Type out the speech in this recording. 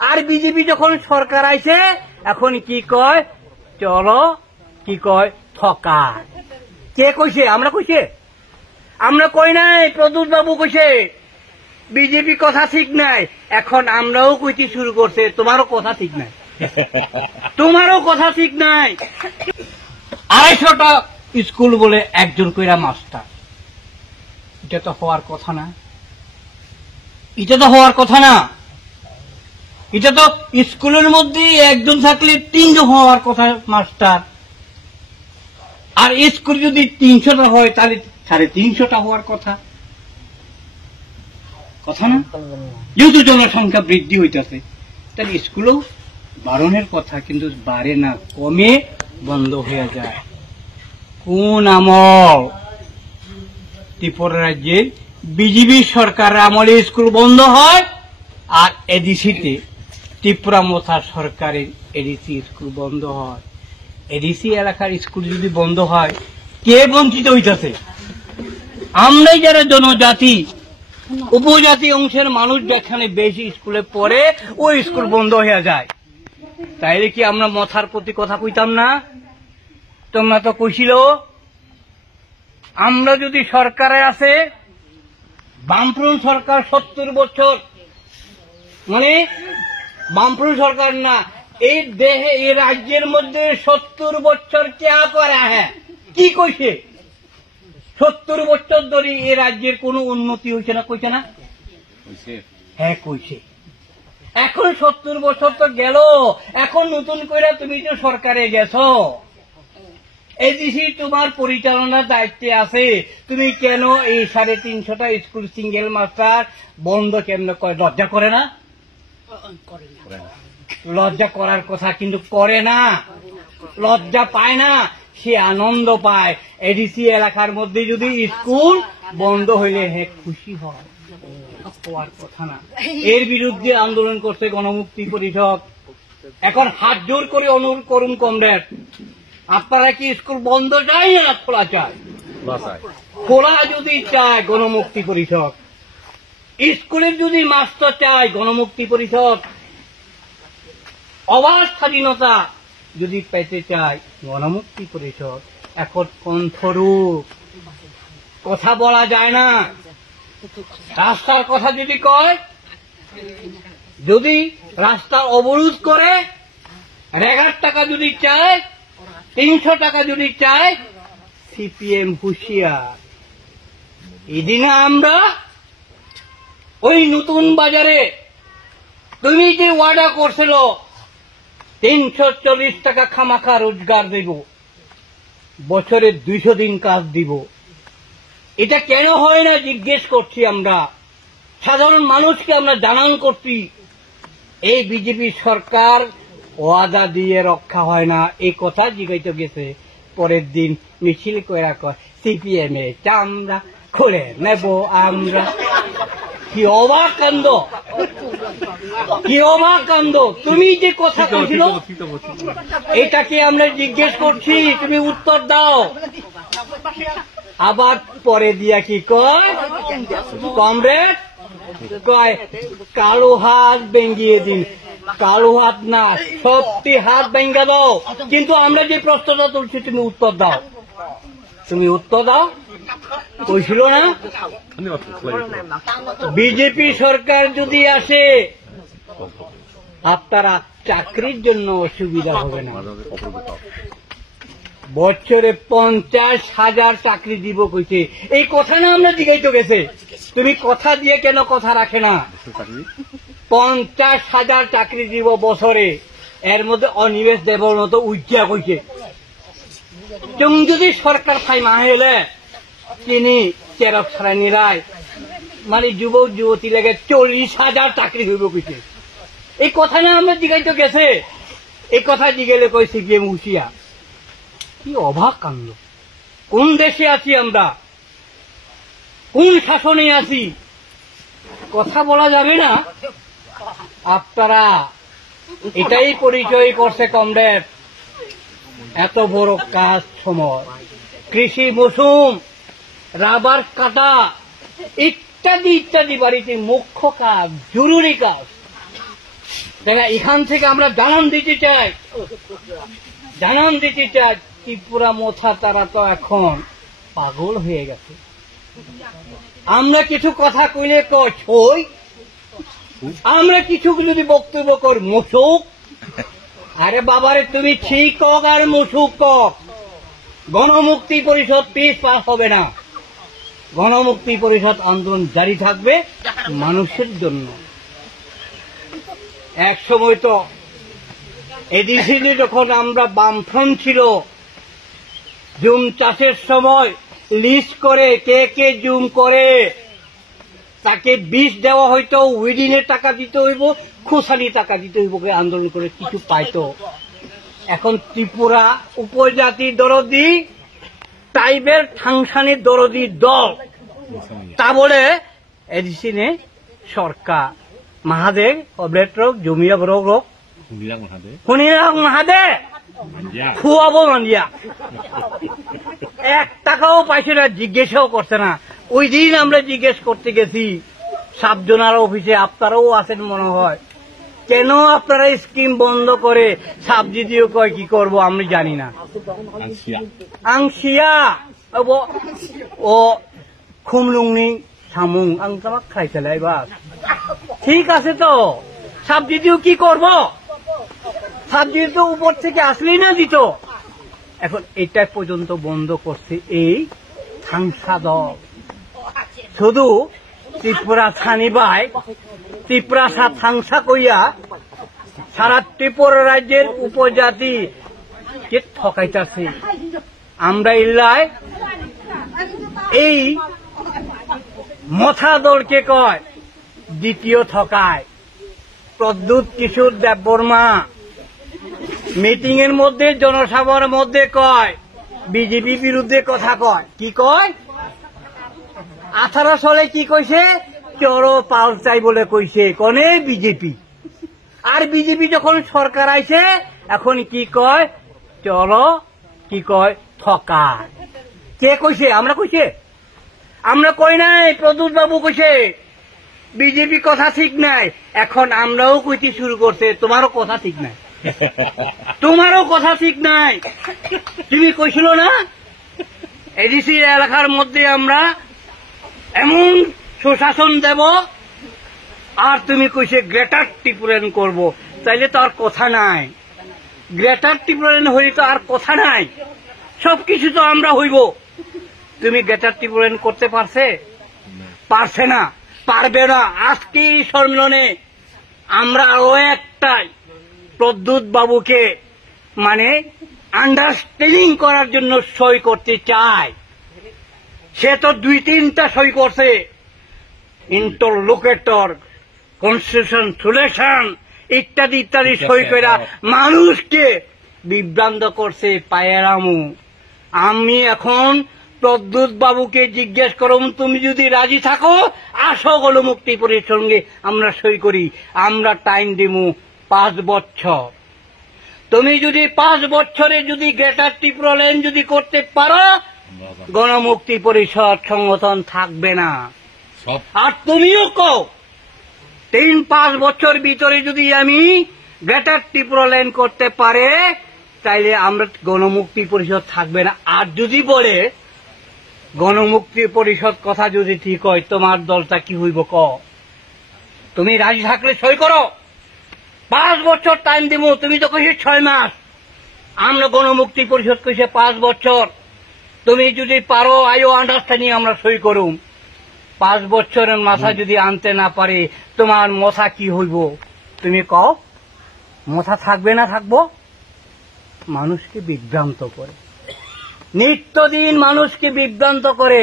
আর BJP যখন সরকার আইছে এখন কি কয়, চলো কি কয়, ঠকা। কে কইছে? আমরা কইছে? আমরা কই নাই, প্রদ্যুৎ বাবু কইছে বিজেপি কথা ঠিক নাই। এখন আমরাও কইতে শুরু করছে তোমারও কথা ঠিক নাই, তোমারও কথা ঠিক নাই। 250টা স্কুল বলে একজন কইরা মাস্টার, এটা তো হওয়ার কথা না, এটা তো হওয়ার কথা না। এটা তো স্কুলের মধ্যে একজন থাকলে 3 জন হওয়ার কথা মাস্টার, আর স্কুল যদি 300টা হয় তাহলে 350টা হওয়ার কথা, কথা না? যেহেতু জনসংখ্যা বৃদ্ধি হইতেছে তাহলে স্কুলও বাড়ানোর কথা, কিন্তু বাড়ে না, কমে বন্ধ হয়ে যায়। কোন আমল? ত্রিপুরা রাজ্যের বিজেপি সরকারের আমলে স্কুল বন্ধ হয়, আর এডিসিতে ত্রিপুরা মোথা সরকারের এডিসি স্কুল বন্ধ হয়। এডিসি এলাকার স্কুল যদি বন্ধ হয়, কে বঞ্চিত হইতেছে? আমরাই যারা জনজাতি উপজাতি অংশের মানুষ যেখানে বেশি স্কুলে পড়ে ওই স্কুল বন্ধ হয়ে যায়। তাইলে কি আমরা মথার প্রতি কথা কইতাম না? তোমরা তো কইছিল আমরা যদি সরকারে আছে, বামফ্রন্ট সরকার 70 বছর, মানে বামফ্রন্ট সরকার না, এই দেহে এই রাজ্যের মধ্যে 70 বছর क्या করা হ্যাঁ, কি কইছে? 70 বছর ধরে এই রাজ্যের কোনো উন্নতি হয়েছে না, কইছে না? হ্যাঁ কইছে। এখন 70 বছর তো গেল, এখন নতুন করে তুমি তো সরকারে গেছো, এডিসি তোমার পরিচালনার দায়িত্বে আছে, তুমি কেন এই 350টা স্কুল সিঙ্গেল মাস্টার বন্ধ কেন করে? লজ্জা করে না? লজ্জা করার কথা, কিন্তু করে না, লজ্জা পায় না, সে আনন্দ পায়। এডিসি এলাকার মধ্যে যদি স্কুল বন্ধ হইলে হে খুশি হয়, হওয়ার কথা না। এর বিরুদ্ধে আন্দোলন করছে গণমুক্তি পরিষদ। এখন হাত জোর করে অনুরোধ করুন কমরেড, আপনারা কি স্কুল বন্ধ চাই না খোলা চায়? খোলা যদি চায় গণমুক্তি পরিষদ, স্কুলের যদি মাস্টার চায় গণমুক্তি পরিষদ, অবাধ স্বাধীনতা যদি পেতে চায় গণমুক্তি পরিষদ। এখন কণ্ঠরূপ কথা বলা যায় না, রাস্তার কথা যদি কয়, যদি রাস্তা অবরোধ করে, 1000 টাকা যদি চায়, 300 টাকা যদি চায়, সিপিএম হুঁশিয়ার। এদিনে আমরা ওই নতুন বাজারে তুমি যে ওয়াদা করছিল 340 টাকা খামাখা রোজগার দেব, বছরে 200 দিন কাজ দিব, এটা কেন হয় না জিজ্ঞেস করছি আমরা। সাধারণ মানুষকে আমরা জানান করছি এই বিজেপি সরকার ওয়াদা দিয়ে রক্ষা হয় না, এই কথা জিগাইতে গেছে। পরের দিন মিছিল কইরা কয় সিপিএম এ চামড়া খুলে নেব আমরা। কি অবাক কাণ্ড, কি অবাক কাণ্ড! তুমি যে কথা কইছিল এটাকে আমরা জিজ্ঞেস করছি, তুমি উত্তর দাও। আবার পরে দিয়া কি কয় কমরেড, কয় কালো হাত ভেঙ্গিয়ে দিন। কালো হাত না, সত্যি হাত ভেঙ্গা দাও, কিন্তু আমরা যে প্রশ্নটা তুলছি তুমি উত্তর দাও, তুমি উত্তর দাও। কইছিল না বিজেপি সরকার যদি আসে আপনারা চাকরির জন্য অসুবিধা হবে না, বছরে 50,000 চাকরি দিব কইছে। এই কথা না আমরা জিজ্ঞাসা গেছে, তুমি কথা দিয়ে কেন কথা রাখে না? 50,000 চাকরি দিব বছরে, এর মধ্যে অনিবেশ দেবর মতো উজ্জা কইছে। তুমি যদি সরকার ফাই মাহেলে তিনি চেরক শ্রেণী রায়, মানে যুবক যুবতী লেগে 40,000 চাকরি হইব কইছে। এই কথা না আমরা জিজ্ঞাসা গেছে, এই কথা জিগেলে কই সিপিএম হুঁশিয়া। কি অবাক কাণ্ড! কোন দেশে আছি আমরা, কোন শাসনে আছি? কথা বলা যাবে না। আপনারা এটাই পরিচয় করছে কমরেড, এত বড় কাজ সময়, কৃষি মৌসুম, রাবার কাটা ইত্যাদি ইত্যাদি বাড়িতে মুখ্য কাজ, জরুরি কাজ, তাই না? এখান থেকে আমরা জানান দিতে চাই ত্রিপুরা মোথা তারা তো এখন পাগল হয়ে গেছে। আমরা কিছু কথা কইলে কই, আমরা কিছু যদি বক্তব্য কর মুসুক। আরে বাবারে তুমি ঠিক কক আর মুসুক কক, গণমুক্তি পরিষদ পিস পাস হবে না। গণমুক্তি পরিষদ আন্দোলন জারি থাকবে মানুষের জন্য। এক সময় তো এডিসি যখন আমরা বামফ্রন্ট ছিল, জুম চাষের সময় লিস্ট করে কে কে জুম করে তাকে বিষ দেওয়া হইতো, উইডিনের টাকা দিতে হইব, খুশালি টাকা দিতে হইব, আন্দোলন করে কিছু পাইতো। এখন ত্রিপুরা উপজাতি দরদি, ট্রাইবের ঠাংসানির দরদি দল, তা বলে এডিসি নে সরকার মাহাদে অবলেট রোগ জমিয়া রোগ রোগ শুনিলাম মাহাদে খুয়াবো মানিয়া 1 টাকাও পাইছে না, জিজ্ঞেসও করছে না। ওই দিন আমরা জিজ্ঞেস করতে গেছি সাবজনার অফিসে, আপনারাও আছেন মনে হয়, কেন আপনারা স্কিম বন্ধ করে সাবজি দিয়ে কয় কি করব আমি জানি না। আংশিয়া ও খুমলুংনি সামুং আং তামাক খাইছিলে এবার ঠিক আছে, তো সাবজি দিয়েও কি করব? সাবজি তো উপর থেকে আসলেই না দিত। এখন এটা পর্যন্ত বন্ধ করছে এই থাংসা দল। শুধু ত্রিপুরা ছানিবাই ত্রিপুরা থাংসা কইয়া সারা ত্রিপুরা রাজ্যের উপজাতি কে ঠকাইতেছে। আমরা ইল্লায় এই মথা দলকে কয় দ্বিতীয় ঠকায়। প্রদ্যুৎ কিশোর দেববর্মা মিটিং এর মধ্যে জনসভার মধ্যে কয় বিজেপি বিরুদ্ধে কথা কয়। কি কয়? 18 সালে কি কইছে? চড়ো পাল চাই বলে কইছে কনে বিজেপি। আর বিজেপি যখন সরকার আইছে এখন কি কয়? চলো কি কয়? ঠকায়। কে কইছে? আমরা কইছে? আমরা কই নাই, প্রদ্যুৎ বাবু কইছে বিজেপি কথা ঠিক নাই। এখন আমরাও কইতে শুরু করছে তোমারও কথা ঠিক নাই, তোমারও কথা ঠিক নাই। তুমি কইছিল না এডিসি এলাকার মধ্যে আমরা এমন সুশাসন দেব, আর তুমি কইছে গ্রেটার ত্রিপুরান করব। তাইলে তো আর কথা নাই। গ্রেটার ত্রিপুরান হইলে তো আর কথা নাই, সবকিছু তো আমরা হইব। তুমি গ্রেটার ত্রিপুরান করতে পারছে না, পারবে না। আজকে এই সম্মেলনে আমরা আরো একটাই প্রদ্যুৎ বাবুকে মানে আন্ডারস্ট্যান্ডিং করার জন্য সই করতে চাই। সে তো 2-3টা সই করছে, ইন্টারলোকেটর, কনস্টিটিউশন সুলেশন ইত্যাদি ইত্যাদি সই করে মানুষকে বিভ্রান্ত করছে। পায়েরামু আমি এখন প্রদ্যুৎ বাবুকে জিজ্ঞেস করুন, তুমি যদি রাজি থাকো আসো গণমুক্তি পরিষদের সঙ্গে আমরা সই করি। আমরা টাইম দিমু 5 বছর। তুমি যদি 5 বছরে যদি গ্রেটার ত্রিপুরাল্যান্ড যদি করতে পারো, গণমুক্তি পরিষদ সংগঠন থাকবে না। আর তুমিও কও 3-5 বছর ভিতরে যদি আমি গ্রেটার ত্রিপুরাল্যান্ড করতে পারে তাইলে আমরা গণমুক্তি পরিষদ থাকবে না। আর যদি বলে গণমুক্তি পরিষদ কথা যদি ঠিক হয়, তোমার দলটা কি হইব ক? তুমি রাজি থাকলে সই করো। 5 বছর টাইম দিব। তুমি তো কইছে 6 মাস, আমরা গণমুক্তি পরিষদ কইছে 5 বছর। তুমি যদি পারো আইও আন্ডারস্ট্যান্ডিং আমরা সই করুম। 5 বছরের মাথা যদি আনতে না পারে তোমার মাথা কি হইব? তুমি কও। মাথা থাকবে না থাকবো? মানুষকে বিভ্রান্ত করে, নিত্যদিন মানুষকে বিভ্রান্ত করে।